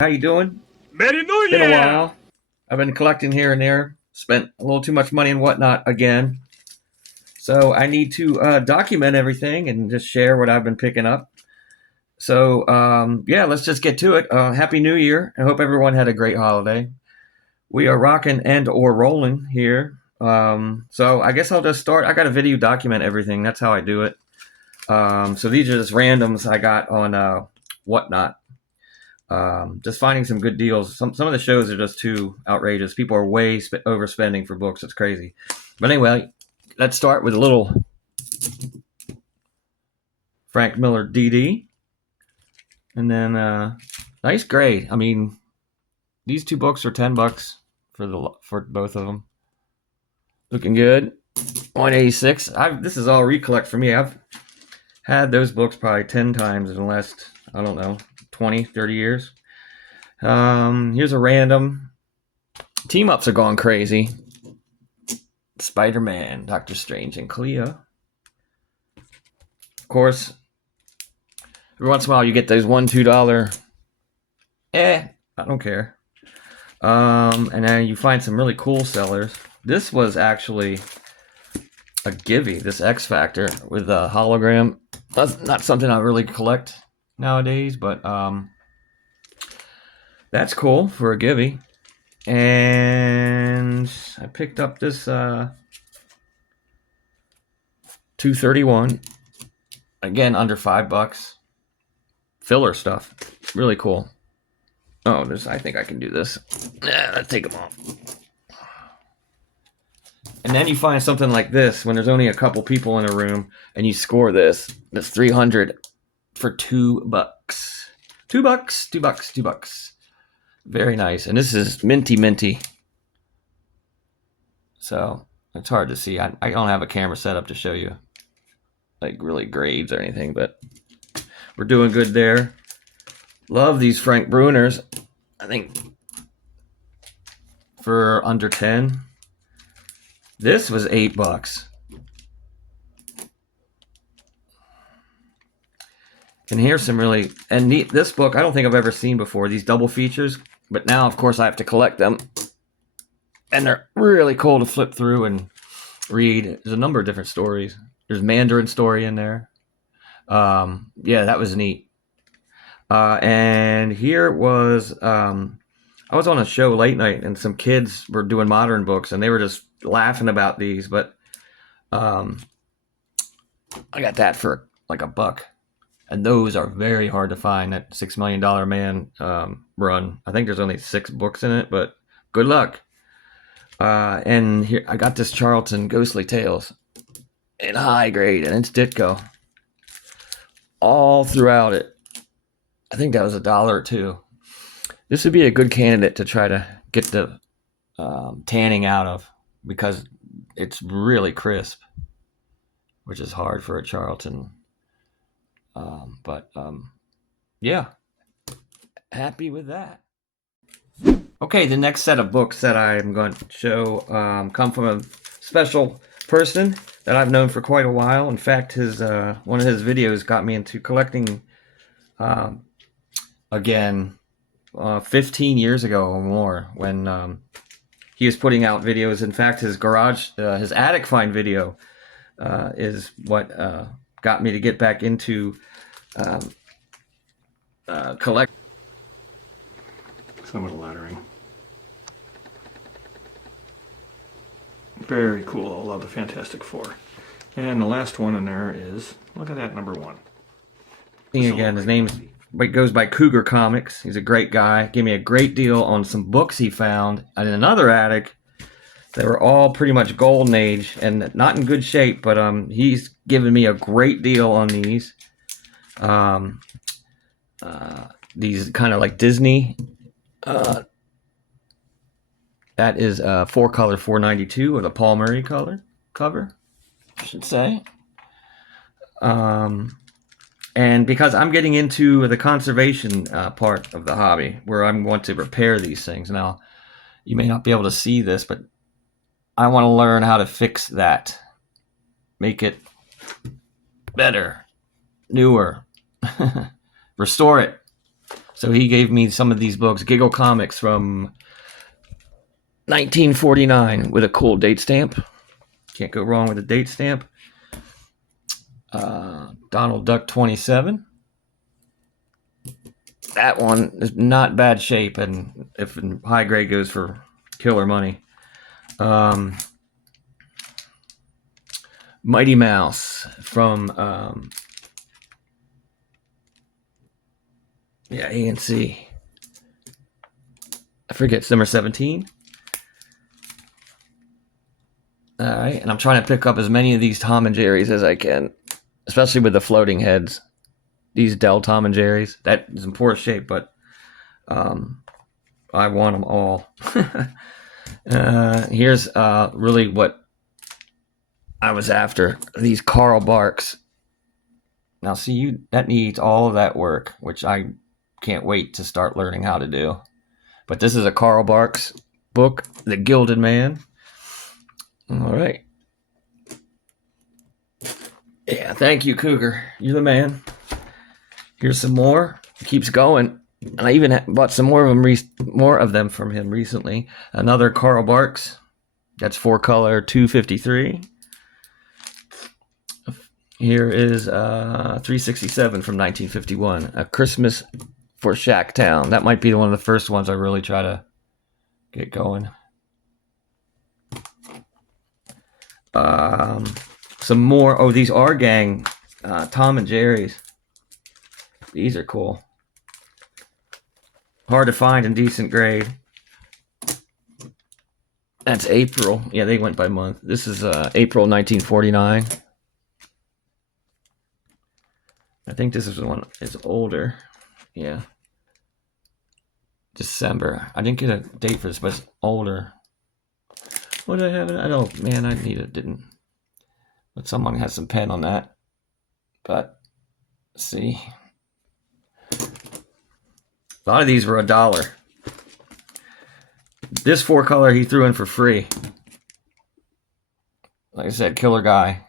How you doing? Merry New Been a Year! while. I've been collecting here and there. Spent a little too much money and whatnot again. So I need to document everything and just share what I've been picking up. So yeah, let's just get to it. Happy New Year! I hope everyone had a great holiday. We are rocking and or rolling here. So I guess I'll just start. I got a video document everything. That's how I do it. So these are just randoms I got on whatnot. Just finding some good deals. Some of the shows are just too outrageous. People are way overspending for books. It's crazy. But anyway, let's start with a little Frank Miller DD, and then nice grade. I mean, these two books are $10 for both of them. Looking good. 186. This is all recollect for me. I've had those books probably 10 times in the last, I don't know, 20, 30 years. Here's a random. Team ups are going crazy. Spider-Man, Doctor Strange, and Clea. Of course, every once in a while you get those $1, $2. I don't care. And then you find some really cool sellers. This was actually a givey, this X Factor with a hologram. That's not something I really collect nowadays, but that's cool for a givey. And I picked up this 231. Again, under $5. Filler stuff. Really cool. Oh, I think I can do this. Yeah, let's take them off. And then you find something like this when there's only a couple people in a room and you score this. That's 300 for $2. $2, $2, $2. Very nice. And this is minty. So it's hard to see. I don't have a camera set up to show you like really grades or anything, but we're doing good there. Love these Frank Bruners. I think for under 10. This was $8. And here's some really neat. This book I don't think I've ever seen before. These double features, but now of course I have to collect them, and they're really cool to flip through and read. There's a number of different stories. There's Mandarin story in there. Yeah, that was neat. And here was I was on a show late night, and some kids were doing modern books, and they were just laughing about these. But I got that for like $1. And those are very hard to find. That $6 Million Man run. I think there's only 6 books in it, but good luck. And here I got this Charlton Ghostly Tales in high grade, and it's Ditko all throughout it. I think that was $1 or $2. This would be a good candidate to try to get the tanning out of, because it's really crisp, which is hard for a Charlton. But yeah, happy with that. Okay, the next set of books that I'm going to show come from a special person that I've known for quite a while. In fact, his one of his videos got me into collecting again 15 years ago or more, when he was putting out videos. In fact, his his attic find video is what got me to get back into collect. Some of the lettering. Very cool. I love the Fantastic Four. And the last one in there is, look at that, number 1. Again, his name goes by Cougar Comics. He's a great guy. Gave me a great deal on some books he found in another attic. They were all pretty much golden age and not in good shape, but he's given me a great deal on these. These kind of like Disney. That is 4-color 492 with a Paul Murray cover, I should say. And because I'm getting into the conservation part of the hobby, where I'm going to repair these things. Now, you may not be able to see this, but I want to learn how to fix that. Make it better, newer, restore it. So he gave me some of these books, Giggle Comics from 1949 with a cool date stamp. Can't go wrong with a date stamp. Donald Duck 27. That one is not bad shape, and if high grade goes for killer money. Mighty Mouse from ANC. I forget, it's number 17. All right, and I'm trying to pick up as many of these Tom and Jerry's as I can, especially with the floating heads. These Dell Tom and Jerry's. That is in poor shape, but I want them all. Here's really what I was after. These Carl Barks. Now, see, that needs all of that work, which I can't wait to start learning how to do. But this is a Carl Barks book, The Gilded Man. All right. Yeah, thank you, Cougar. You're the man. Here's some more. It keeps going. And I even bought some more of them from him recently. Another Carl Barks. That's 4-color, $2.53. Here is 367 from 1951. A Christmas for Shacktown. That might be one of the first ones I really try to get going. Some more. Oh, these are gang Tom and Jerry's. These are cool. Hard to find in decent grade. That's April. Yeah, they went by month. This is April 1949. I think this is the one that's older. Yeah. December. I didn't get a date for this, but it's older. What did I have? I don't, man, I need it. Didn't. But someone has some pen on that. But, let's see. A lot of these were $1. This 4-color he threw in for free. Like I said, killer guy.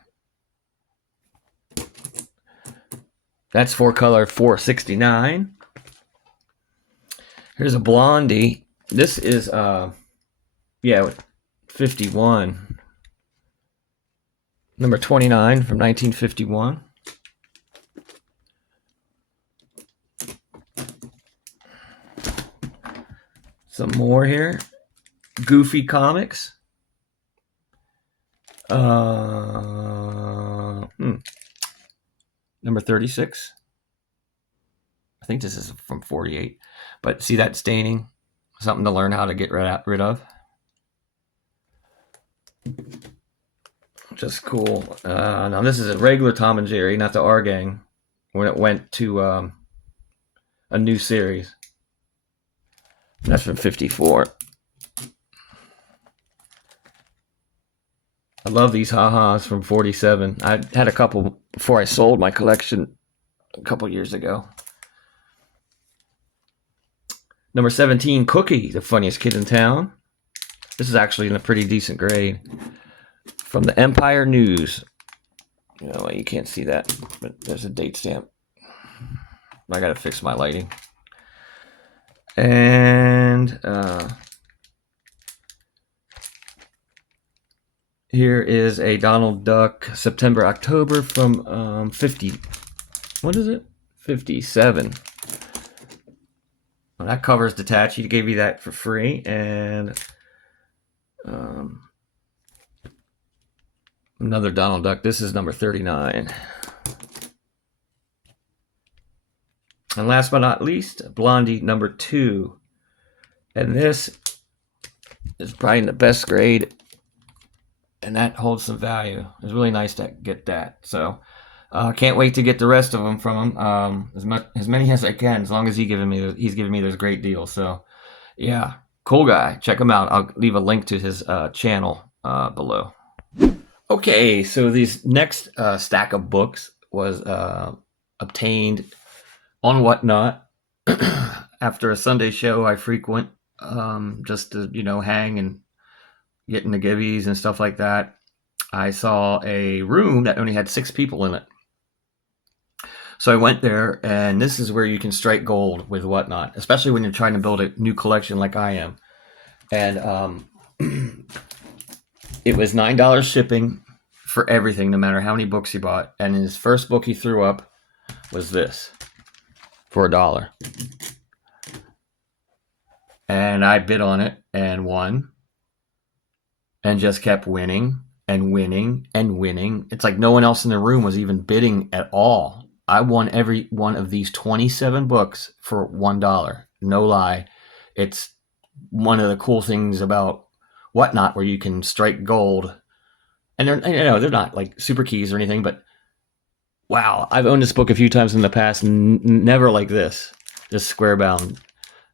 That's 4-color, $4.69. Here's a Blondie. This is 51. Number 29 from 1951. Some more here. Goofy Comics. Number 36. I think this is from 48. But see that staining? Something to learn how to get rid of. Just cool. Now this is a regular Tom and Jerry, not the R Gang, when it went to a new series. That's from 54. I love these ha-has from 47. I had a couple before I sold my collection a couple years ago. Number 17, Cookie, the funniest kid in town. This is actually in a pretty decent grade. From the Empire News. You know, you can't see that, but there's a date stamp. I gotta fix my lighting. And here is a Donald Duck September, October from 50. What is it? 57. Well, that cover is detached. He gave me that for free. And another Donald Duck. This is number 39. And last but not least, Blondie number 2. And this is probably in the best grade. And that holds some value. It's really nice to get that. So can't wait to get the rest of them from him. As many as I can, as long as he's giving me those great deals. So yeah, cool guy. Check him out. I'll leave a link to his channel below. Okay, so this next stack of books was obtained on Whatnot after a Sunday show I frequent, just to hang and get in the gibbies and stuff like that. I saw a room that only had 6 people in it. So I went there, and this is where you can strike gold with whatnot, especially when you're trying to build a new collection like I am. And it was $9 shipping for everything, no matter how many books he bought. And his first book he threw up was this for $1. And I bid on it and won, and just kept winning and winning and winning. It's like no one else in the room was even bidding at all. I won every one of these 27 books for $1. No lie. It's one of the cool things about Whatnot, where you can strike gold. And they're not like super keys or anything, but wow, I've owned this book a few times in the past, and never like this. This square bound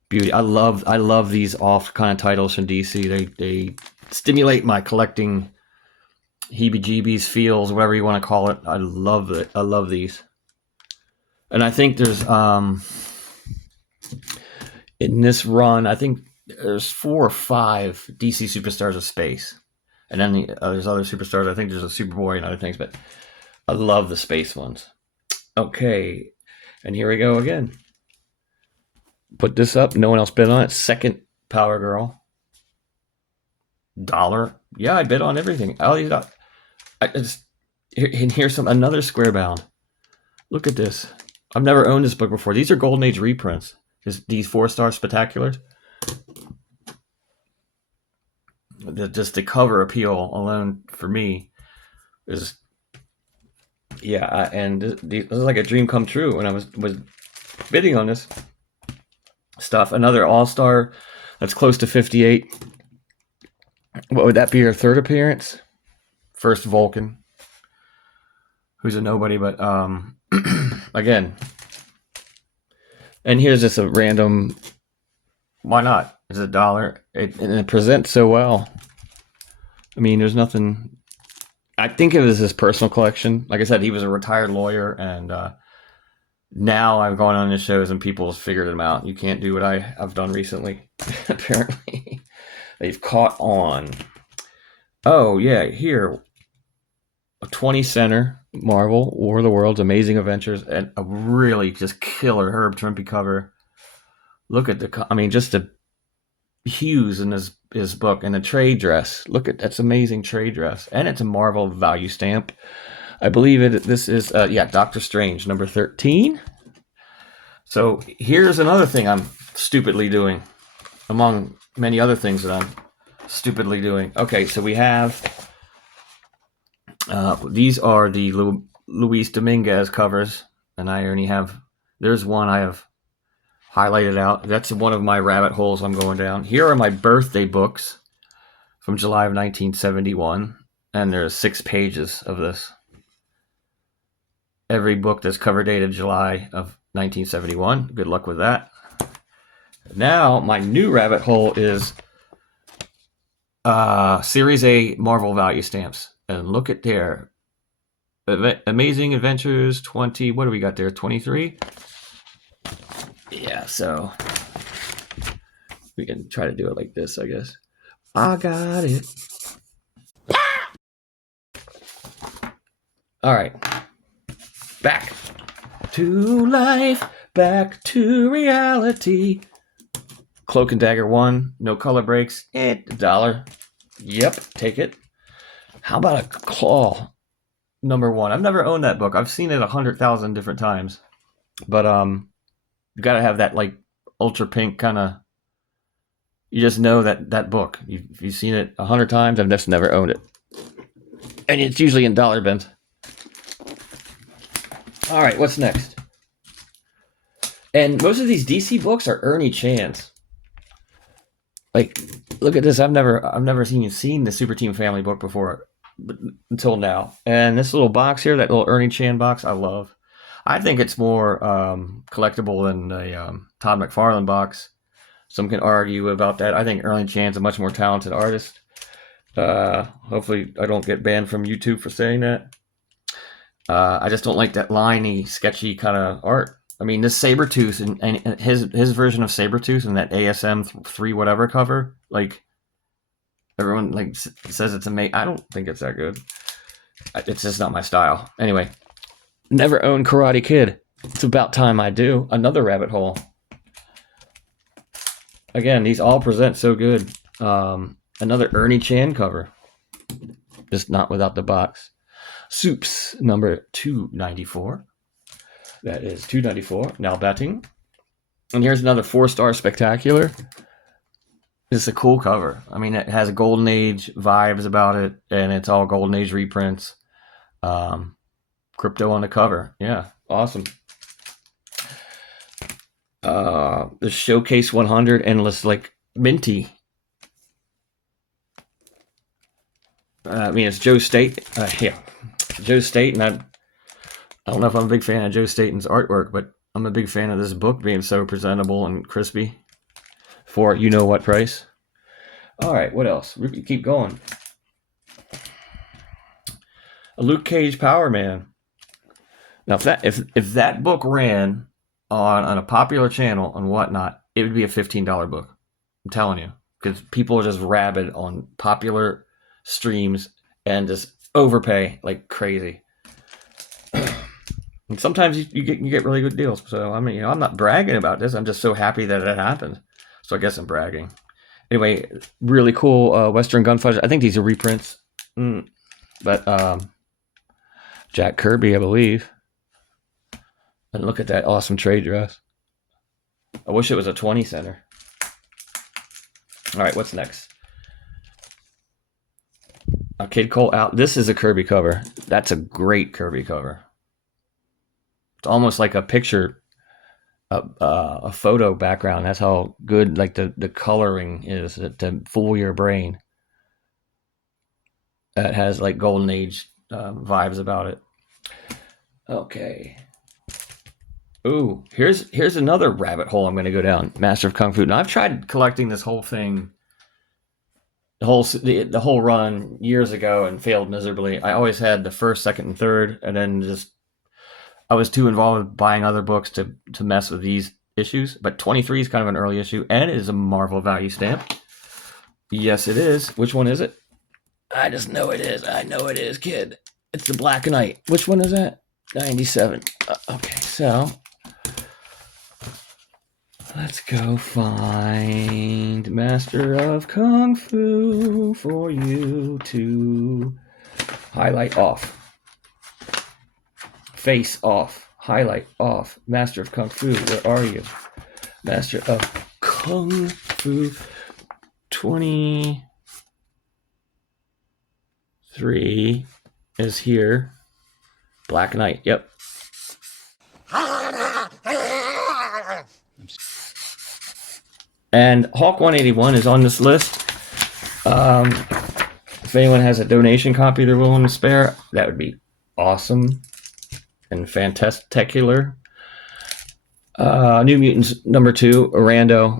beauty. I love these off kind of titles from DC. They stimulate my collecting heebie-jeebies, feels, whatever you want to call it. I love it. I love these. And I think there's in this run, I think there's 4 or 5 DC Superstars of Space. And then there's other superstars. I think there's a Superboy and other things, but I love the space ones. Okay, and here we go again. Put this up. No one else bid on it. Second Power Girl. $1. Yeah, I bid on everything. And here's another square bound. Look at this. I've never owned this book before. These are Golden Age reprints. These 4-star spectaculars. Just the cover appeal alone for me is, yeah. And this is like a dream come true when I was bidding on this stuff. Another All-Star that's close to 58. What would that be? Her third appearance? First Vulcan, who's a nobody, but again. And here's just a random. Why not? It's $1. And it presents so well. I mean, there's nothing. I think it was his personal collection. Like I said, he was a retired lawyer, and now I've gone on his shows and people have figured him out. You can't do what I've done recently. Apparently, they've caught on. Oh yeah, here, a 20 center Marvel War of the Worlds, Amazing Adventures, and a really just killer Herb Trimpe cover. Look at just the hues in his book, and the trade dress. Look at that's amazing trade dress, and it's a Marvel value stamp. I believe it. This is Doctor Strange number 13. So here's another thing I'm stupidly doing, among many other things that I'm stupidly doing. Okay, so we have these are the Luis Dominguez covers, and I only have. There's one I have highlighted out. That's one of my rabbit holes I'm going down. Here are my birthday books from July of 1971, and there's 6 pages of this. Every book that's cover dated July of 1971. Good luck with that. Now, my new rabbit hole is Series A Marvel value stamps. And look at there. Amazing Adventures 20. What do we got there? 23? Yeah, so we can try to do it like this, I guess. I got it. All right. Back to life. Back to reality. Cloak and Dagger 1. No color breaks. $1. Yep, take it. How about a Claw number 1? I've never owned that book. I've seen it 100,000 different times. But you gotta have that like ultra pink kind of. You just know that book. You've seen it 100 times. I've just never owned it, and it's usually in dollar bins. All right, what's next? And most of these DC books are Ernie Chan's. Like, look at this. I've never seen the Super Team Family book before, until now. And this little box here, that little Ernie Chan box, I love. I think it's more collectible than the Todd McFarlane box. Some can argue about that. I think Ernie Chan's a much more talented artist. Hopefully I don't get banned from YouTube for saying that. I just don't like that liney, sketchy kind of art. I mean, this Sabretooth and his version of Sabretooth and that ASM 3 whatever cover, like, everyone like says it's amazing. I don't think it's that good. It's just not my style. Anyway. Never owned Karate Kid. It's about time I do. Another rabbit hole. Again, these all present so good. Another Ernie Chan cover. Just not without the box. Soups, number 294. That is 294. Now betting. And here's another 4-star spectacular. It's a cool cover. I mean, it has Golden Age vibes about it, and it's all Golden Age reprints. Crypto on the cover. Yeah, awesome. The Showcase 100 Endless, like, minty. I mean, it's Joe State. Yeah, Joe State, and I don't know if I'm a big fan of Joe Staten's artwork, but I'm a big fan of this book being so presentable and crispy for you know what price. All right, what else? We keep going. A Luke Cage Power Man. Now, if that book ran on a popular channel and whatnot, it would be a $15 book. I'm telling you, because people are just rabid on popular streams and just overpay like crazy. And sometimes you get really good deals. So I mean, I'm not bragging about this. I'm just so happy that it happened. So I guess I'm bragging. Anyway, really cool Western Gunfighter. I think these are reprints, but Jack Kirby, I believe. And look at that awesome trade dress. I wish it was a 20 center. All right, what's next? A Kid Cole out. This is a Kirby cover. That's a great Kirby cover. It's almost like a picture, a photo background. That's how good like the coloring is to fool your brain. It has like Golden Age vibes about it. Okay. Ooh, here's another rabbit hole I'm going to go down. Master of Kung Fu. Now I've tried collecting this whole thing, the whole run years ago and failed miserably. I always had the first, second, and third, and then just I was too involved with buying other books to mess with these issues. But 23 is kind of an early issue, and it is a Marvel value stamp. Yes, it is. Which one is it? I just know it is. I know it is, kid. It's the Black Knight. Which one is that? 97. Okay, so let's go find Master of Kung Fu for you to highlight off. Face off. Highlight off. Master of Kung Fu, where are you? Master of Kung Fu 23 is here. Black Knight, yep. And Hawk 181 is on this list. If anyone has a donation copy they're willing to spare, that would be awesome and fantasticular. New Mutants number 2, Orlando.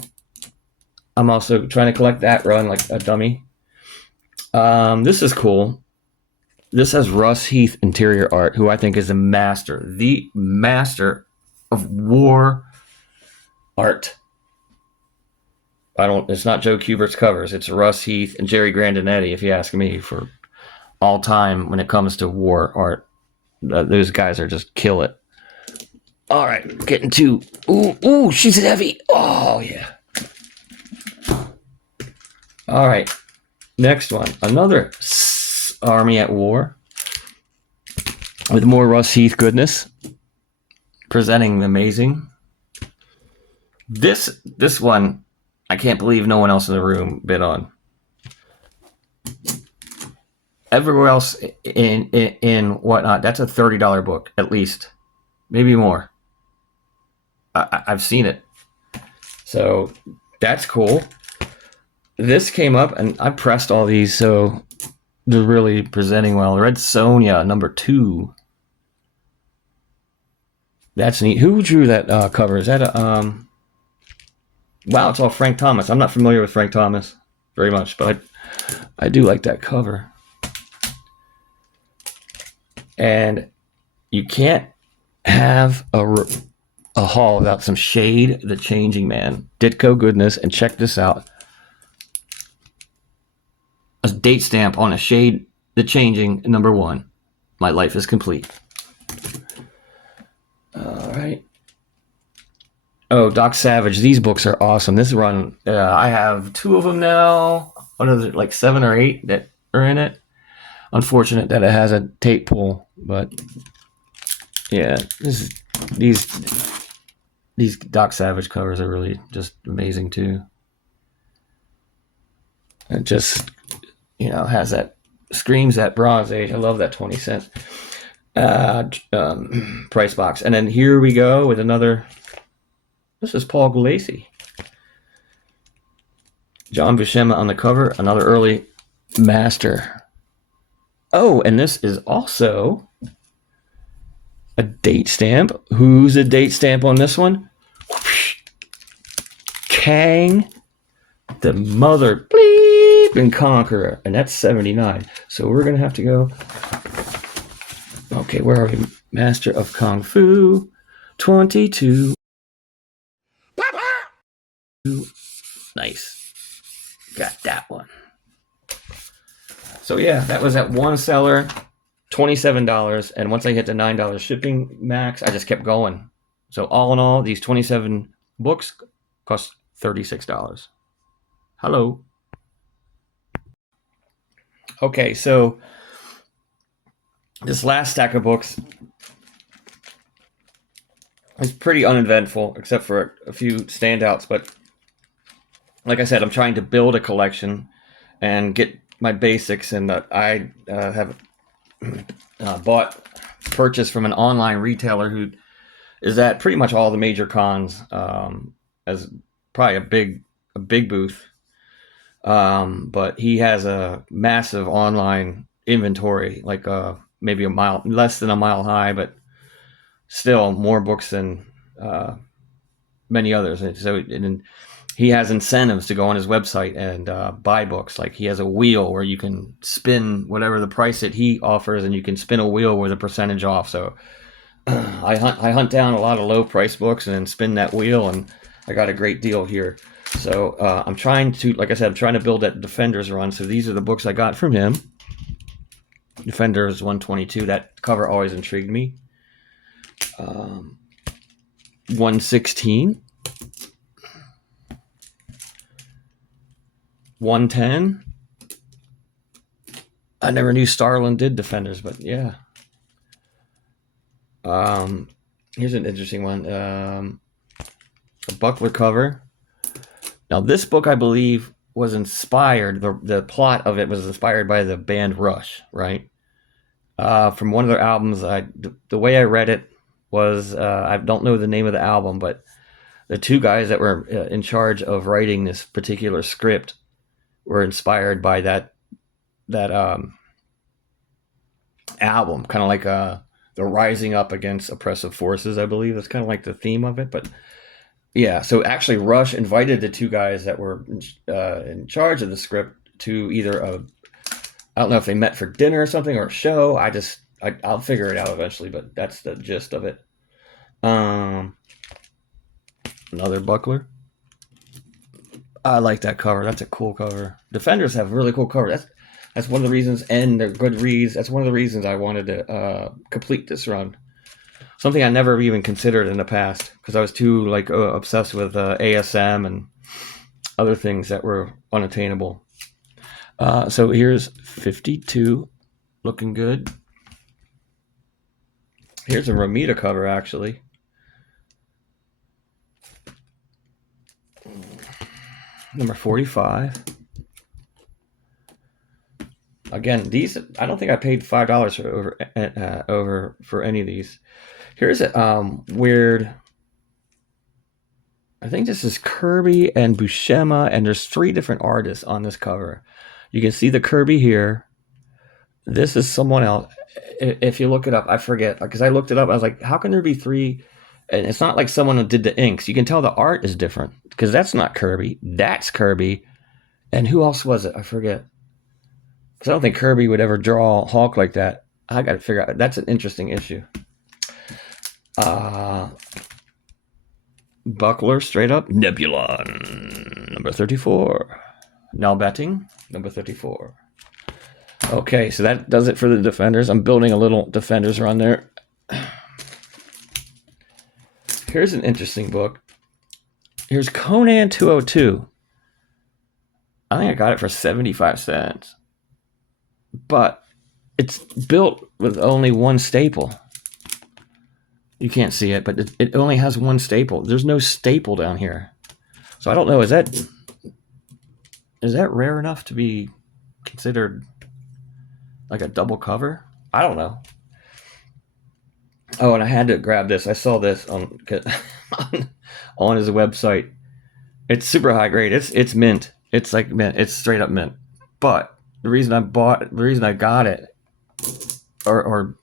I'm also trying to collect that run like a dummy. This is cool. This has Russ Heath interior art, who I think is the master of war art. It's not Joe Kubert's covers. It's Russ Heath and Jerry Grandinetti, if you ask me, for all time when it comes to war art. Those guys are just kill it. All right, getting to ooh, she's heavy. Oh yeah. All right, next one, another Army at War with more Russ Heath goodness, presenting amazing. This one, I can't believe no one else in the room bid on. Everywhere else in whatnot, that's a $30 book at least, maybe more. I've seen it, so that's cool. This came up, and I pressed all these, so they're really presenting well. Red Sonja number 2. That's neat. Who drew that cover? Is that a wow, it's all Frank Thomas. I'm not familiar with Frank Thomas very much, but I do like that cover. And you can't have a haul without some Shade the Changing Man. Ditko goodness, and check this out. A date stamp on a Shade the Changing number 1. My life is complete. All right. Oh, Doc Savage. These books are awesome. This run, I have 2 of them now. What is it, like 7 or 8 that are in it? Unfortunate that it has a tape pull, but yeah, these these Doc Savage covers are really just amazing too. It just, has that, screams that Bronze Age. I love that 20 cents price box. And then here we go with another. This is Paul Gulacy. John Buscema on the cover, another early master. Oh, and this is also a date stamp. Who's a date stamp on this one? Kang, the mother bleep and conqueror. And that's 79. So we're going to have to go. Okay, where are we? Master of Kung Fu, 22. Nice. Got that one. So yeah, that was at one seller, $27. And once I hit the $9 shipping max, I just kept going. So all in all, these 27 books cost $36. Hello. Okay, so this last stack of books is pretty uneventful, except for a few standouts. But like I said, I'm trying to build a collection and get my basics, and I have purchased from an online retailer who is at pretty much all the major cons, as probably a big booth. But he has a massive online inventory, like maybe less than a mile high, but still more books than many others. And so he has incentives to go on his website and buy books. Like he has a wheel where you can spin whatever the price that he offers, and you can spin a wheel with a percentage off. So I hunt down a lot of low price books and then spin that wheel, and I got a great deal here. So I'm trying to, like I said, I'm trying to build that Defenders run. So these are the books I got from him. Defenders 122. That cover always intrigued me. 116. 110. I never knew Starlin did Defenders, but yeah. Here's an interesting one. A Buckler cover. Now, this book, I believe, was inspired, the plot of it was inspired by the band Rush, right? From one of their albums. The way I read it was, I don't know the name of the album, but the 2 guys that were in charge of writing this particular script were inspired by that album, kind of like the rising up against oppressive forces, I believe. That's kind of like the theme of it. But yeah, so actually Rush invited the 2 guys that were in charge of the script to either I don't know if they met for dinner or something, or a show. I'll figure it out eventually, but that's the gist of it. Another Buckler. I like that cover. That's a cool cover. Defenders have really cool cover. That's one of the reasons, and they're good reads. That's one of the reasons I wanted to complete this run. Something I never even considered in the past, because I was too obsessed with ASM and other things that were unattainable. So here's 52, looking good. Here's a Ramita cover, actually. Number 45. Again, these, I don't think I paid $5 over for any of these. Here's a weird. I think this is Kirby and Buscema, and there's 3 different artists on this cover. You can see the Kirby here. This is someone else. If you look it up, I forget, because I looked it up. I was like, how can there be 3? And it's not like someone who did the inks. You can tell the art is different, because that's not Kirby. That's Kirby. And who else was it? I forget. Because I don't think Kirby would ever draw Hulk like that. I got to figure out. That's an interesting issue. Buckler, straight up. Nebulon, number 34. Nell Betting, number 34. Okay, so that does it for the Defenders. I'm building a little Defenders run there. Here's an interesting book. Here's Conan 202. I think I got it for 75 cents. But it's built with only one staple. You can't see it, but it only has one staple. There's no staple down here. So I don't know, is that rare enough to be considered like a double cover? I don't know. Oh, and I had to grab this. I saw this on his website. It's super high grade. It's mint. It's like mint. It's straight up mint. But the reason I got it or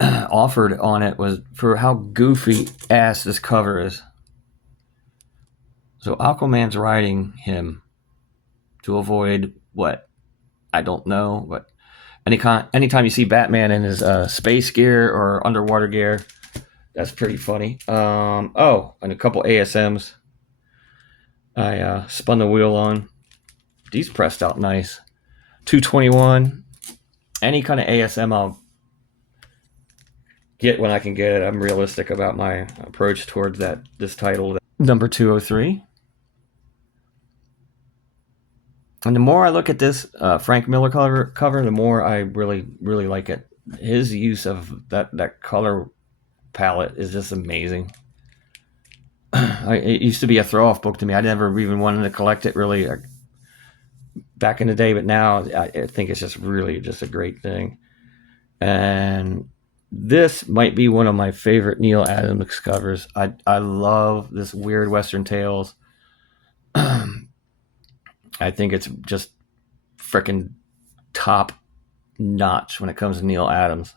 offered on it was for how goofy ass this cover is. So Aquaman's riding him to avoid what? I don't know, but anytime you see Batman in his space gear or underwater gear, that's pretty funny. Oh, and a couple ASMs I spun the wheel on. These pressed out nice. 221. Any kind of ASM I'll get when I can get it. I'm realistic about my approach towards this title. Number 203. And the more I look at this Frank Miller cover, the more I really, really like it. His use of that color palette is just amazing. It used to be a throw-off book to me. I never even wanted to collect it really back in the day, but now I think it's just really just a great thing. And this might be one of my favorite Neil Adams covers. I love this weird Western Tales. I think it's just freaking top notch when it comes to Neil Adams.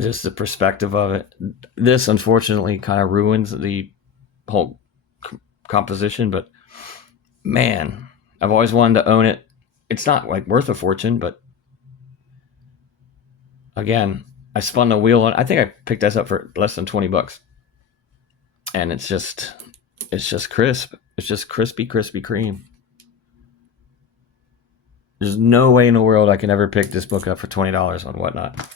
Just the perspective of it. This, unfortunately, kind of ruins the whole composition, but man, I've always wanted to own it. It's not like worth a fortune, but again, I spun the wheel on. I think I picked this up for less than $20, and it's just crisp. It's just crispy cream. There's no way in the world I can ever pick this book up for $20 on Whatnot.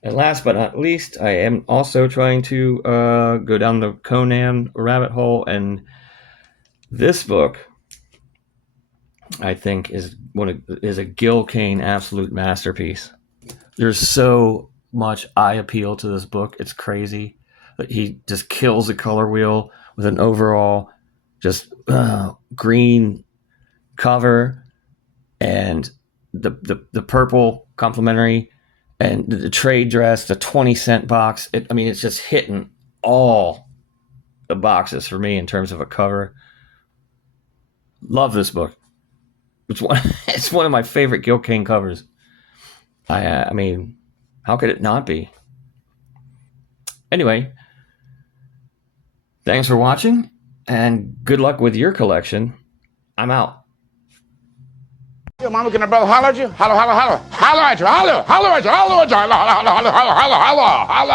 And last but not least, I am also trying to go down the Conan rabbit hole, and this book, I think, is a Gil Kane absolute masterpiece. There's so much eye appeal to this book. It's crazy. He just kills the color wheel with an overall just green cover and the purple complementary and the trade dress, the 20-cent box. It's just hitting all the boxes for me in terms of a cover. Love this book. It's one of my favorite Gil Kane covers. I mean, how could it not be? Anyway, thanks for watching, and good luck with your collection. I'm out. Your mama, can a brother holler at you? Holler, holler, holler. Holler at you, holler, holler at you, holler at you, holler, holler, holler, holler, holler, holler.